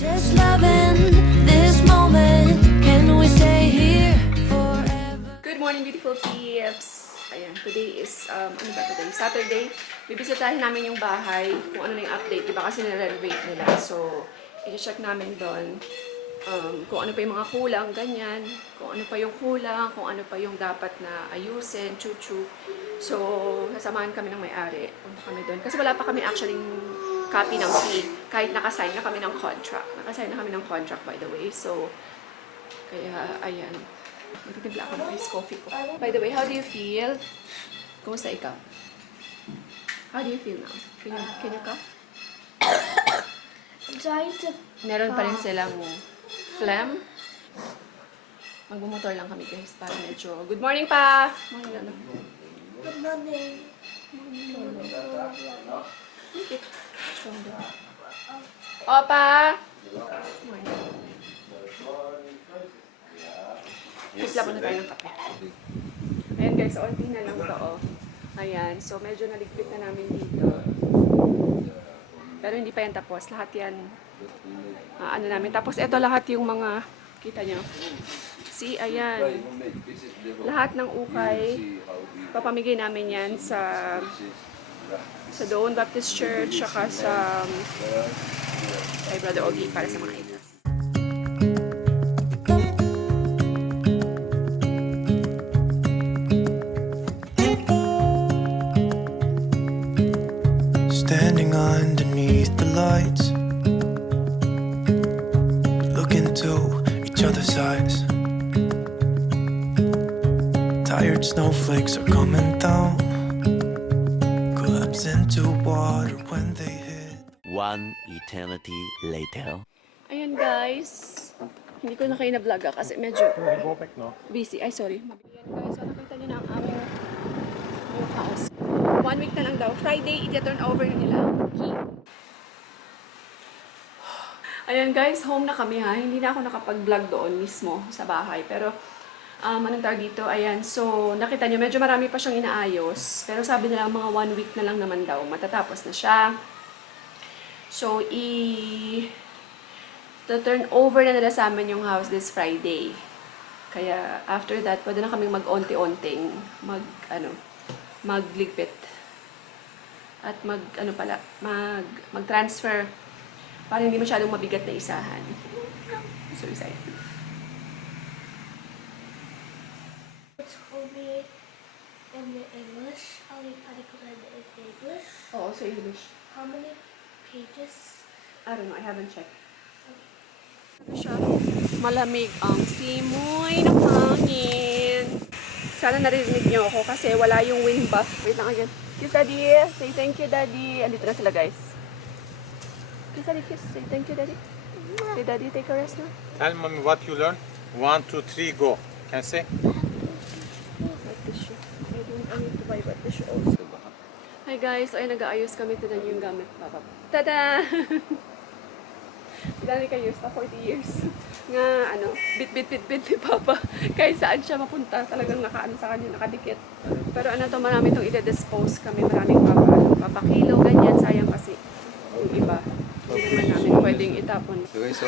Just loving this moment. Can we stay here forever? Good morning, beautiful peeps! Ayan, today is, ano ba today? Saturday. Bibisitahin namin yung bahay, kung ano na yung update. Diba kasi nire-renovate nila. So, i-check namin doon kung ano pa yung mga kulang, ganyan. Kung ano pa yung kulang, kung ano pa yung dapat na ayusin, chuchu. So, sasamahan kami ng may-ari. Punta kami doon. Kasi wala pa kami actually copy ng key. Kahit nakasign na kami ng contract. Nakasign na kami ng contract, by the way. So, kaya, ayan. Magtitimpla ako ng iced coffee ko. By the way, how do you feel? Kumusta ikaw? How do you feel now? Can you cough? I'm trying to. Meron pa rin silang phlegm. Magbumotor lang kami guys para medyo... Good morning pa! Morning lalo. Good morning. Opa! Morning. Timpla muna tayo ng kape. Ayan guys, onti na lang to, oh. Ayan, so medyo naligpit na namin dito. Pero hindi pa yan tapos. Lahat yan, ano namin. Tapos ito lahat yung mga, kita nyo. See, ayan. Lahat ng ukay, papamigay namin yan sa Doon Baptist Church, saka sa kay Brother Ogie para sa mga itas. Standing underneath the lights, look into each other's eyes. Tired snowflakes are coming down, collapse into water when they hit. One eternity later. Ayan guys, hindi ko na kayo na-vlog kasi medyo busy. Ay sorry. Ayan guys, so nakita niyo na ang aming yung house. 1 week na lang daw. Friday, i-turn over na nila ang key. Ayan guys, home na kami ha. Hindi na ako nakapag-vlog doon mismo sa bahay. Pero, anong tawag dito? Ayan, so nakita niyo, medyo marami pa siyang inaayos. Pero sabi nila mga 1 week na lang naman daw. Matatapos na siya. So, turn over na nila sa amin yung house this Friday. Kaya, after that, pwede na kaming mag-onti-onting magligpit. At mag-transfer para hindi masyadong mabigat na isahan. So excited. It's called me in the English. How many articles are there in English? Oo, so English. How many pages? I don't know, I haven't checked. Ano siya? Malamig ang simoy ng hangin. Sana narinig niyo ako kasi wala yung wind buff. Wait lang again. Kiss Daddy! Say thank you, Daddy! Andito na sila, guys. Kiss Daddy, kiss. Say thank you, Daddy. Say Daddy, take a rest na. Tell mommy what you learn. 1, 2, 3, go. Can say? Wet tissue. I need to buy wet tissue also. Hi guys, ay nag-aayos kami. Tignan niyo yung gamit. Papa. Tada! Dali kayo pa 40 years. Nga, bit ni Papa. Kahit saan siya mapunta, talagang nakaano sa kanya, nakadikit. Pero marami itong i-dispose kami. Maraming papakilo, ganyan. Sayang kasi yung iba. Hindi naman namin pwedeng itapon. So guys,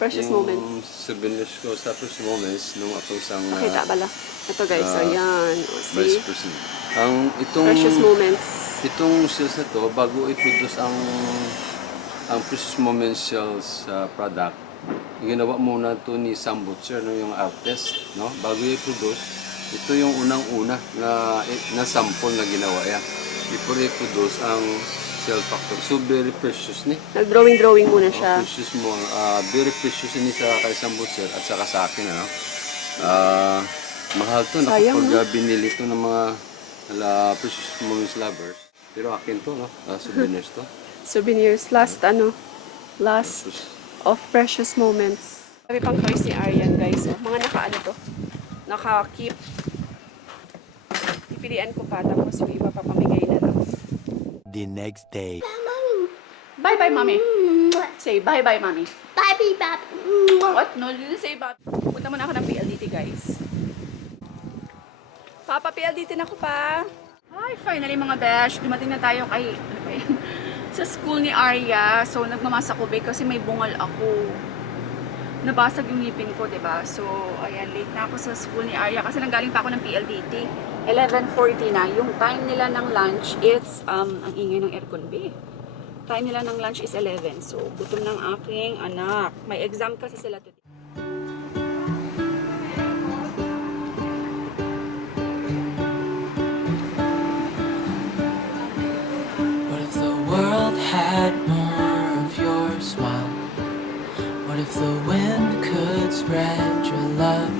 Precious yung moments. souvenirs ko sa precious moments nung ako isang Pakita bala. Ito guys, ayan. O, vice see? president. Itong Precious moments. itong sales na to, bago i-produce ang precious moments sales product, ginawa muna to ni Sam Butcher, no, yung artist, no? Bago i-produce, ito yung unang-una na sample na ginawa yan. Before i-produce ang cell factor. So very precious ni. Nag-drawing muna siya. Precious mo, very precious ni sa kay Sam Butcher at saka sa akin, ano? Mahal to, Sayang, nakapag binili to ng mga precious moments lovers. Pero akin to, no? Souvenirs to. Souvenirs. Last of precious moments. Sabi pang toys ni Aryan, guys. Oh. Mga to. Naka-keep. Pipilian ko pa, tapos yung iba papamigay na lang. The next day. Bye-bye, Mommy. Say bye-bye, Mommy. Bye, bye. What? No, didn't say bye. Punta muna ako ng PLDT, guys. Papa, PLDT na ako pa. Hi, finally mga besh. Dumating na tayo kay, sa school ni Arya. So, nagmamasa ko kasi may bungal ako. Nabasag yung ngipin ko, diba? So, ayan, late na ako sa school ni Arya kasi nanggaling pa ako ng PLDT. 11:40 na. Yung time nila ng lunch is, ang ingay ng aircon, be. Time nila ng lunch is 11. So, gutom ng aking anak. May exam kasi sila today. What if the world had more of your smile? What if the wind could spread your love?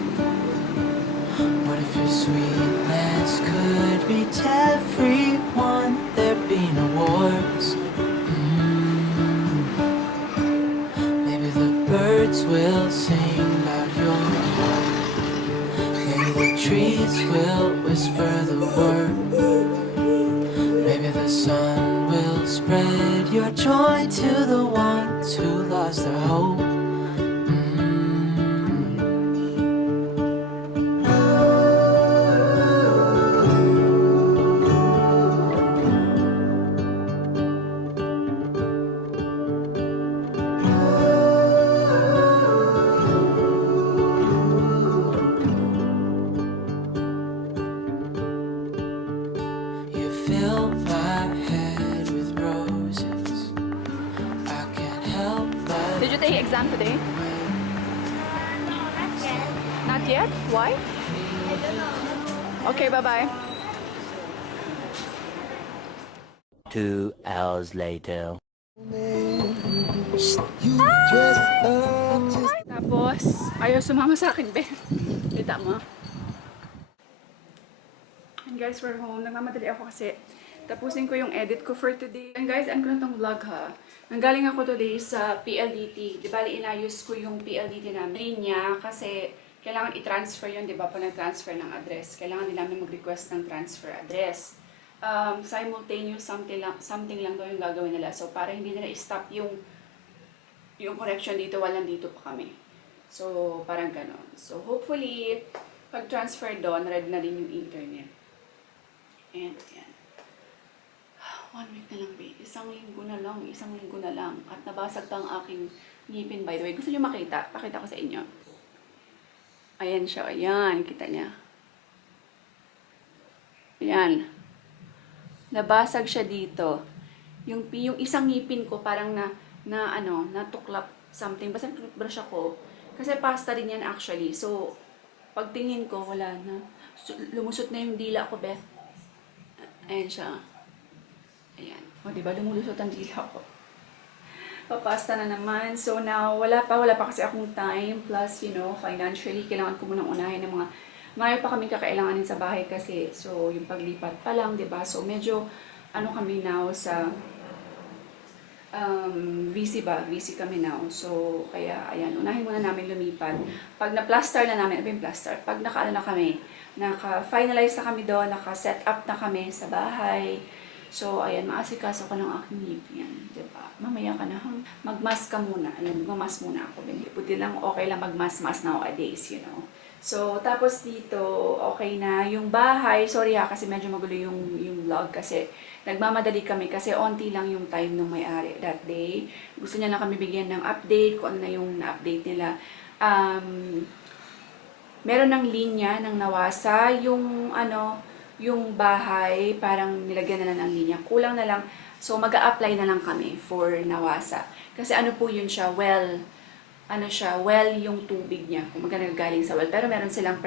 What if your sweetness could reach everyone? There'd be no wars. Maybe the birds will sing about your heart. Maybe the trees will whisper the word. Maybe the sun will spread your joy to the ones who lost their hope. You fill my head with roses. I can't help but Did you take exam today? No, not yet. Not yet? Why? I don't know. Okay, bye-bye. 2 hours later. Tapos, ayaw sumama sa akin, be. Kita mo. And guys, we're home. Nagmamadali ako kasi tapusin ko yung edit ko for today. And guys, ano ko na tong vlog ha. Nanggaling ako today sa PLDT. Di ba, inayos ko yung PLDT namin niya kasi kailangan i-transfer yun, di ba? Pag nag-transfer ng address, kailangan din namin mag-request ng transfer address. Simultaneous something lang daw yung gagawin nila. So, para hindi nila i-stop yung connection dito while nandito pa kami. So, parang ganon. So, hopefully, pag-transfer doon, ready na din yung internet. And, yan. 1 week na lang, babe. Isang linggo na lang. At nabasag pa ang aking ngipin, by the way. Gusto nyo makita? Pakita ko sa inyo. Ayan siya. Ayan. Kita niya. Ayan. Nabasag siya dito. Yung isang ngipin ko parang natuklap something. Basta toothbrush ako. Kasi pasta rin yan actually. So, pagtingin ko, wala na. Lumusot na yung dila ko, Beth. Ayan siya. Ayan. O, diba? Lumulusot ang dila ko. Papasta na naman. So, now, wala pa kasi akong time. Plus, financially, kailangan ko munang unahin ng marami pa kami kakailanganin sa bahay kasi. So, yung paglipat pa lang, diba? So, medyo, kami now sa VC ba? VC kami now. So, kaya, ayan, unahin muna namin lumipat. Pag na-plaster na namin, pag naka-ano na kami, naka-finalize na kami doon, naka-set up na kami sa bahay. So, ayan, maasikaso ko ng aking ngipin, diba? Mamaya ka na, mag-mask ka muna. Ayan, mag-mask muna ako. Buti lang, okay lang mag-mask nowadays, So, tapos dito, okay na. Yung bahay, sorry kasi medyo magulo yung vlog kasi nagmamadali kami kasi onti lang yung time ng may-ari that day. Gusto niya lang kami bigyan ng update, kung ano na yung na-update nila. Meron ng linya ng Nawasa, yung bahay, parang nilagyan na lang ng linya. Kulang na lang. So, mag-a-apply na lang kami for Nawasa. Kasi po yun siya, well yung tubig niya, kung galing sa well. Pero meron silang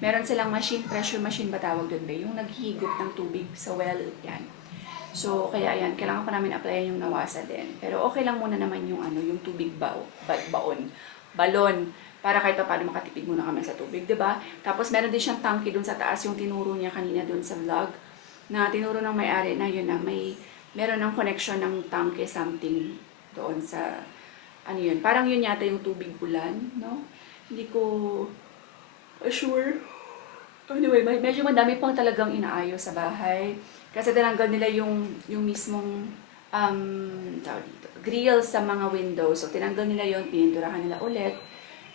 meron silang pressure machine ba tawag doon ba? Yung naghihigop ng tubig sa well, yan. So, kaya yan, kailangan ko namin applyan yung Nawasa din. Pero okay lang muna naman yung yung tubig balon, para kahit pa paano makatipid muna kami sa tubig, 'di ba? Tapos meron din siyang tangke doon sa taas, yung tinuro niya kanina doon sa vlog, na tinuro ng may-ari na yun na meron ng connection ng tangke something doon sa yun, parang yun yata yung tubig ulan, no? Hindi ko sure. Anyway, medyo madami pang talagang inaayos sa bahay. Kasi tinanggal nila yung mismong grill sa mga windows. So, tinanggal nila yun, pininturahan nila ulit.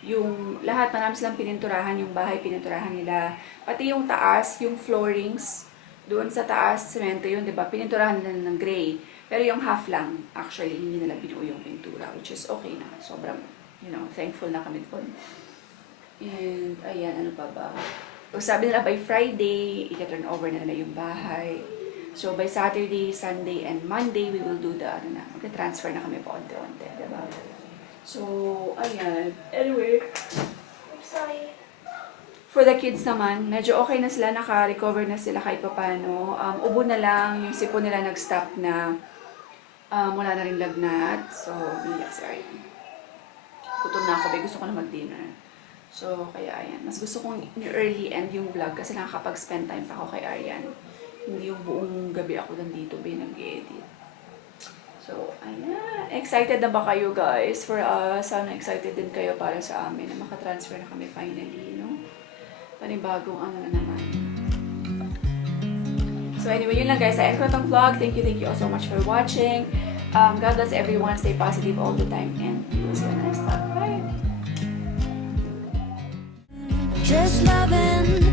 Yung lahat, marami silang pininturahan, yung bahay pininturahan nila. Pati yung taas, yung floorings, doon sa taas, semento yun, di ba? Pininturahan nila ng gray. Pero yung half lang, actually, hindi nila binuo yung pintura, which is okay na. Sobrang, thankful na kami doon. And, ayan, ano pa ba? So, sabi nila by Friday, i-turn over na nila yung bahay. So, by Saturday, Sunday, and Monday, we will do the, mag-transfer na kami paunti-unti, diba? So, ayan. Anyway, I'm sorry. for the kids naman, medyo okay na sila, naka-recover na sila kahit paano. Ubo na lang, yung sipon nila nag-stop na, wala na rin lagnat. So, biyak si Aryan. Gutom na ako, gusto ko na mag-dinner. So, kaya ayan. Mas gusto kong early end yung vlog kasi nakakapag-spend time pa ako kay Aryan. Hindi yung buong gabi ako nandito, nag-edit. So, ayan. Excited na ba kayo guys for us? Sana excited din kayo para sa amin na makatransfer na kami finally, no? Panibagong ano na naman. So anyway, yun lang guys. I end ko itong vlog. Thank you all so much for watching. God bless everyone. Stay positive all the time. And we will see you next time. Bye! Just loving